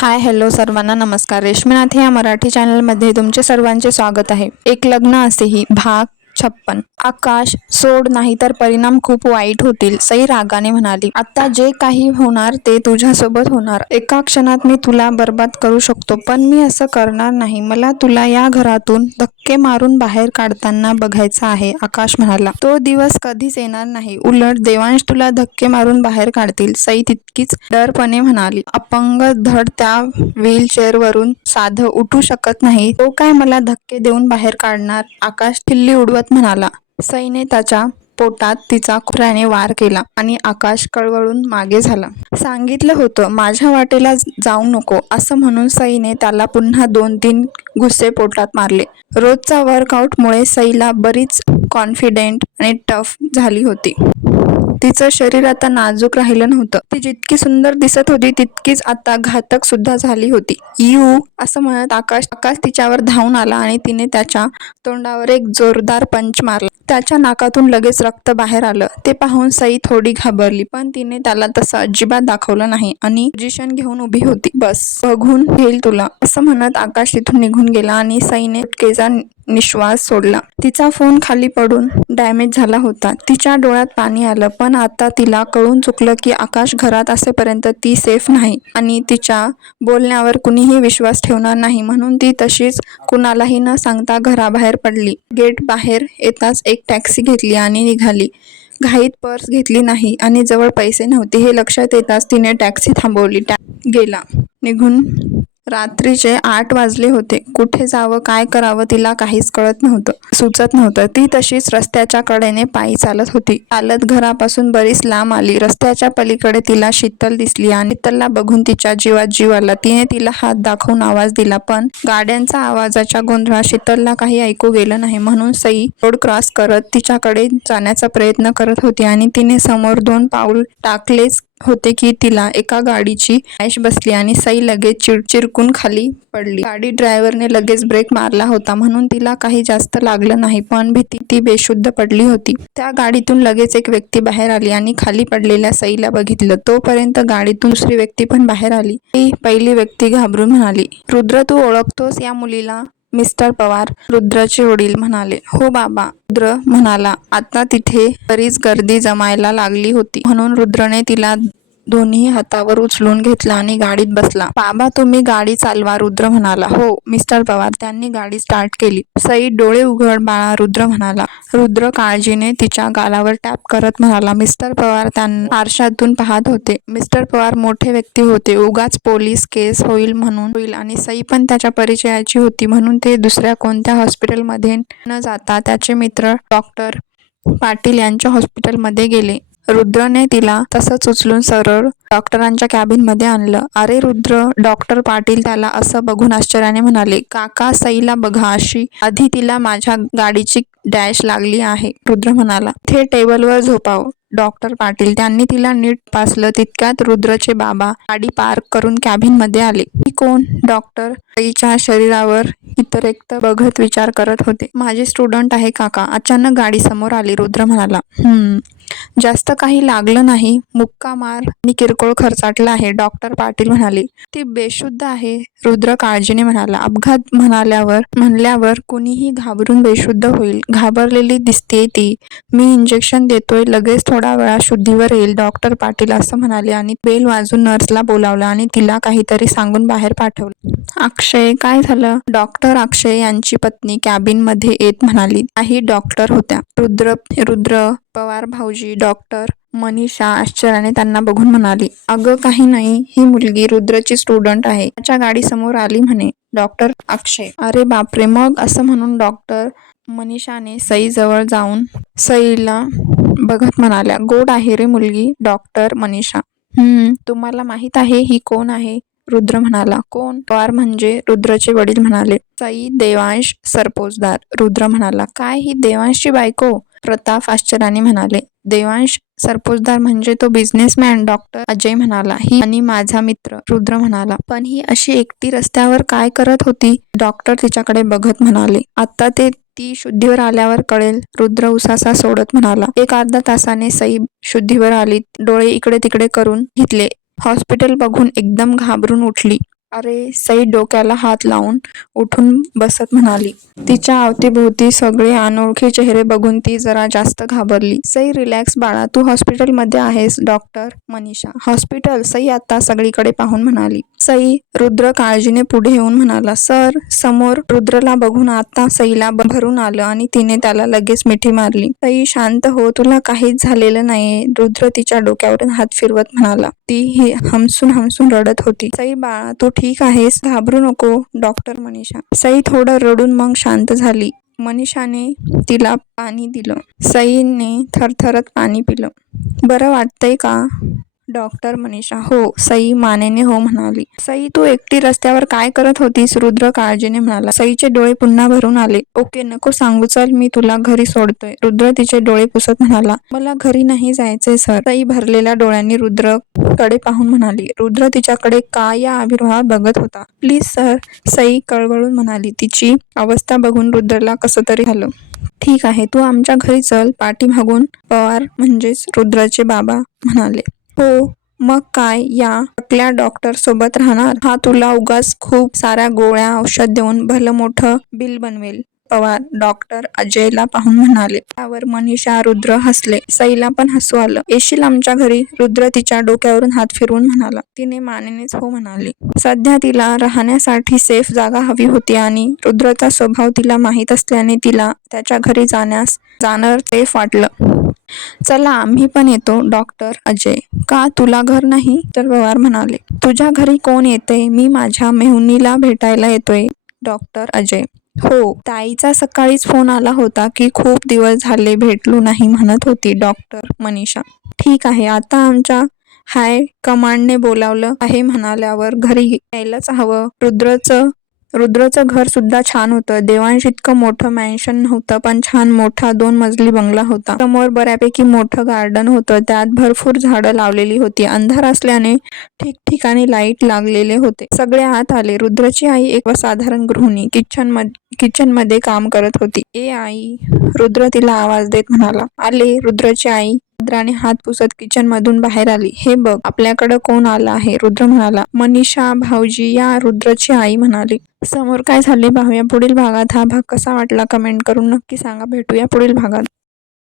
Hi hello सर्वांना नमस्कार. रेश्मीनाथ या मराठी चॅनलमध्ये तुमचे सर्वांचे स्वागत आहे. एक लग्न असेही भाग 56. आकाश सोड, नाही तर परिणाम खूप वाईट होतील, सई रागाने म्हणाली. आता जे काही होणार ते तुझ्यासोबत होणार. एका क्षणात मी तुला बर्बाद करू शकतो, पण मी असं करणार नाही. मला तुला या घरातून धक्के मारून बाहेर काढताना बघायचं आहे, आकाश म्हणाला. तो दिवस कधीच येणार नाही. उलट देवांश तुला धक्के मारून बाहेर काढतील, सई तितकीच डरपणे म्हणाली. अपंग धड त्या व्हीलचेअरवरून साधं उठू शकत नाही, तो काय मला धक्के देऊन बाहेर काढणार, आकाश खिल्ली उडवत म्हणाला. सईने त्याच्या पोटात तिचा खुराने वार केला आणि आकाश कळवळून मागे झाला. सांगितलं होतं माझ्या वाटेला जाऊ नको, असं म्हणून सईने त्याला पुन्हा 2-3 गुस्से पोटात मारले. रोजचा वर्कआउटमुळे सईला बरीच कॉन्फिडेंट आणि टफ झाली होती. तिचं शरीर आता नाजूक राहिलं नव्हतं. ती जितकी सुंदर दिसत होती तितकीच आता घातक सुद्धा झाली होती. यू असं म्हणत आकाश तिच्यावर धावून आला आणि तिने त्याच्या तोंडावर एक जोरदार पंच मारला. त्याच्या नाकातून लगेच रक्त बाहेर आलं. ते पाहून सई थोडी घाबरली, पण तिने त्याला तसं अजिबात दाखवलं नाही आणि पोझिशन घेऊन उभी होती. बस, बघून घेईल तुला, असं म्हणत आकाश तिथून निघून गेला आणि सईने सुटकेचा निश्वास सोडला. तिचा फोन खाली पडून डॅमेज झाला होता. तिच्या डोळ्यात पाणी आलं, पण आता तिला कळून चुकलं की आकाश घरात असेपर्यंत ती सेफ नाही आणि तिच्या बोलण्यावर कुणीही विश्वास ठेवणार नाही, म्हणून ती तशीच कुणालाही न सांगता घराबाहेर पडली. गेट बाहेर येताच एक टॅक्सी घेतली आणि निघाली. घाईत पर्स घेतली नाही आणि जवळ पैसे नव्हते हे लक्षात येताच तिने टॅक्सी थांबवली. गेला निघून. रात्रीचे 8 वाजले होते. कुठे जावं, काय करावं तिला काहीच कळत नव्हतं, सुचत नव्हतं. ती तशीच रस्त्याच्या कडेने पायी चालत होती. चालत घरापासून बरीच लांब आली. रस्त्याच्या पलीकडे तिला शीतल दिसली आणि शीतलला बघून तिच्या जीवात जीव आला. तिने तिला हात दाखवून आवाज दिला, पण गाड्यांचा आवाजाच्या गोंधळात शीतलला काही ऐकू गेलं नाही. म्हणून सई रोड क्रॉस करत तिच्याकडे जाण्याचा प्रयत्न करत होती आणि तिने समोर 2 पाऊल टाकलेच होते की तिला एका गाडीची डॅश बसली आणि सई लगेच चिरकून खाली पडली. गाडी ड्रायव्हरने लगेच ब्रेक मारला होता म्हणून तिला काही जास्त लागलं नाही, पण भीती ती बेशुद्ध पडली होती. त्या गाडीतून लगेच एक व्यक्ती बाहेर आली आणि खाली पडलेल्या सईला बघितलं. तोपर्यंत गाडीतून दुसरी व्यक्ती पण बाहेर आली. ती पहिली व्यक्ती घाबरून म्हणाली, रुद्र, तू ओळखतोस या मुलीला? मिस्टर पवार, रुद्रचे वडील म्हणाले. हो बाबा, रुद्र म्हणाला. आता तिथे बरीच गर्दी जमायला लागली होती, म्हणून रुद्रने तिला दोन्ही हातावर उचलून घेतला आणि गाडीत बसला. बाबा, तुम्ही गाडी चालवा, रुद्र म्हणाला. हो मिस्टर पवार. त्यांनी गाडी स्टार्ट केली. सई, डोळे उघड बाळा, रुद्र म्हणाला. रुद्र काळजीने तिच्या गालावर टॅप करत म्हणाला. मिस्टर पवार त्यांना आरशातून पाहत होते. मिस्टर पवार मोठे व्यक्ती होते. उगाच पोलीस केस होईल आणि सई पण त्याच्या परिचयाची होती, म्हणून ते दुसऱ्या कोणत्या हॉस्पिटलमध्ये न जाता त्याचे मित्र डॉक्टर पाटील यांच्या हॉस्पिटलमध्ये गेले. रुद्रने तिला तसंच उचलून सरळ डॉक्टरांच्या कॅबिनमध्ये आणलं. अरे रुद्र, डॉक्टर पाटील त्याला असं बघून आश्चर्याने म्हणाले. काका, सईला बघा, अशी आधी तिला माझ्या गाडीची डॅश लागली आहे, रुद्र म्हणाला. ते टेबलवर झोपाव, डॉक्टर पाटील. त्यांनी तिला नीट तपासलं. तितक्यात रुद्रचे बाबा गाडी पार्क करून कॅबिनमध्ये आले. ही कोण? डॉक्टर सईच्या शरीरावर इतरेक्त बघत विचार करत होते. माझी स्टुडंट आहे काका. अचानक गाडी समोर आली. रुद्र म्हणाला. जास्त काही लागलं नाही, मुक्का मार आणि किरकोळ खर्चाटला आहे, डॉक्टर पाटील म्हणाले. ती बेशुद्ध आहे, रुद्र काळजीने म्हणाला. अपघात म्हणल्यावर कुणीही घाबरून बेशुद्ध होईल. घाबरलेली दिसतेय ती. मी इंजेक्शन देतोय, लगेच थोडा वेळात शुद्धीवर येईल, डॉक्टर पाटील असं म्हणाले आणि बेल वाजून नर्सला बोलावलं आणि तिला काहीतरी सांगून बाहेर पाठवलं. अक्षय, काय झालं? डॉक्टर अक्षय यांची पत्नी कॅबिनमध्ये येत म्हणाली. काही डॉक्टर होत्या. रुद्र पवार भाऊजी, डॉक्टर मनीषा आश्चर्याने त्यांना बघून म्हणाली. अगं काही नाही, ही मुलगी रुद्रची स्टुडंट आहे, त्याच्या गाडी समोर आली म्हणे, डॉक्टर अक्षय. अरे बापरे, मग? असं म्हणून डॉक्टर मनीषाने सई जवळ जाऊन सईला बघत म्हणाल्या. गोड आहे रे मुलगी, डॉक्टर मनीषा. तुम्हाला माहित आहे ही कोण आहे? रुद्र म्हणाला. कोण? पवार म्हणजे रुद्रचे वडील म्हणाले. सई देवांश सरपोजदार, रुद्र म्हणाला. काय, ही देवांशची बायको? प्रताप आश्चर्याने म्हणाले. देवांश सरपोजदार म्हणजे तो बिझनेसमॅन, डॉक्टर अजय म्हणाला. ही आणि माझा मित्र, रुद्र म्हणाला. पण ही अशी एकटी रस्त्यावर काय करत होती? डॉक्टर तिच्याकडे बघत म्हणाले. आता ती शुद्धीवर आल्यावर कळेल, रुद्र उसासा सोडत म्हणाला. 1-अर्धा तासाने सई शुद्धीवर आली. डोळे इकडे तिकडे करून घेतले. हॉस्पिटल बघून एकदम घाबरून उठली. अरे, सई डोक्याला हात लावून उठून बसत म्हणाली. तिच्या अवतीभोवती सगळे अनोळखी चेहरे बघून ती जरा जास्त घाबरली. सई, रिलॅक्स बाळा, तू हॉस्पिटलमध्ये आहेस. डॉक्टर मनीषा. हॉस्पिटल? सई आता सगळीकडे पाहून म्हणाली. सई, रुद्र काळजीने पुढे येऊन म्हणाला. सर. समोर रुद्रला बघून आता सईला भरून आलं आणि तिने त्याला लगेच मिठी मारली. सई, शांत हो, तुला काहीच झालेलं नाहीये. रुद्र तिच्या डोक्यावरून हात फिरवत म्हणाला. ती हमसून हमसून रडत होती. सई बाळा, तू ठीक आहेस? घाबरू नको. डॉक्टर मनीषा. सई थोडं रडून मग शांत झाली. मनीषाने तिला पाणी दिलं. सईने थरथरत पाणी पिलं. बरं वाटतंय का? डॉक्टर मनीषा. हो. सई मानेने हो म्हणाली. सई, तू एकटी रस्त्यावर काय करत होतीस? रुद्र काळजीने म्हणाला. सईचे डोळे पुन्हा भरून आले. ओके, नको सांगू, चल मी तुला घरी सोडतोय. रुद्र तिचे डोळे पुसत म्हणाला. मला घरी नाही जायचंय सर. सई भरलेल्या डोळ्यांनी रुद्र कडे पाहून म्हणाली. रुद्र तिच्याकडे का या आविर्भावात बघत होता. Please sir. सई कळवळून म्हणाली. तिची अवस्था बघून रुद्रला कसं तरी झालं. ठीक आहे, तू आमच्या घरी चल. पाठीमागून पवार म्हणजेच रुद्रचे बाबा म्हणाले. हो. मग काय या टकल्या डॉक्टर सोबत राहणार? हा तुला उगाच खूप साऱ्या गोळ्या औषध देऊन भलं मोठं बिल बनवेल. पवार डॉक्टर अजयला पाहून म्हणाले. त्यावर मनीषा, रुद्र हसले. सईला पण हसू आलं. येशील आमच्या घरी? रुद्र तिच्या डोक्यावरून हात फिरवून म्हणाला. तिने मानेनेच हो म्हणाली. सध्या तिला राहण्यासाठी सेफ जागा हवी होती आणि रुद्रचा स्वभाव तिला माहीत असल्याने तिला त्याच्या घरी जाणं सेफ वाटलं. चला, आम्ही पण येतो. डॉक्टर अजय. का, तुला घर नाही? तर पवार म्हणाले. तुझ्या घरी कोण येतंय? मी माझ्या मेहुणीला भेटायला येतोय. डॉक्टर अजय. हो. ताईचा सकाळीच फोन आला होता की खूप दिवस झाले भेटलो नाही म्हणत होती. डॉक्टर मनीषा. ठीक आहे, आता आमच्या हाय कमांडने बोलावलं आहे म्हणाल्यावर घरी यायलाच हवं. रुद्रचं घर सुद्धा छान होतं. देवांश इतकं मोठं मॅन्शन नव्हतं, पण छान मोठा 2 मजली बंगला होता. समोर बऱ्यापैकी मोठं गार्डन होतं. त्यात भरपूर झाडं लावलेली होती. अंधार असल्याने ठिकठिकाणी लाईट लागलेले होते. सगळे आत आले. रुद्रची आई एक साधारण गृहिणी किचनमध्ये काम करत होती. ए आई. रुद्र तिला आवाज देत म्हणाला. आले. रुद्रची आई रुद्राने हात पुसत किचनमधून बाहेर आली. हे बघ, आपल्याकडं कोण आलं आहे? रुद्र म्हणाला. मनीषा भाऊजी. या रुद्रची आई म्हणाली. समोर काय झाले पाहूया पुढील भागात. हा भाग कसा वाटला कमेंट करून नक्की सांगा. भेटूया पुढील भागात.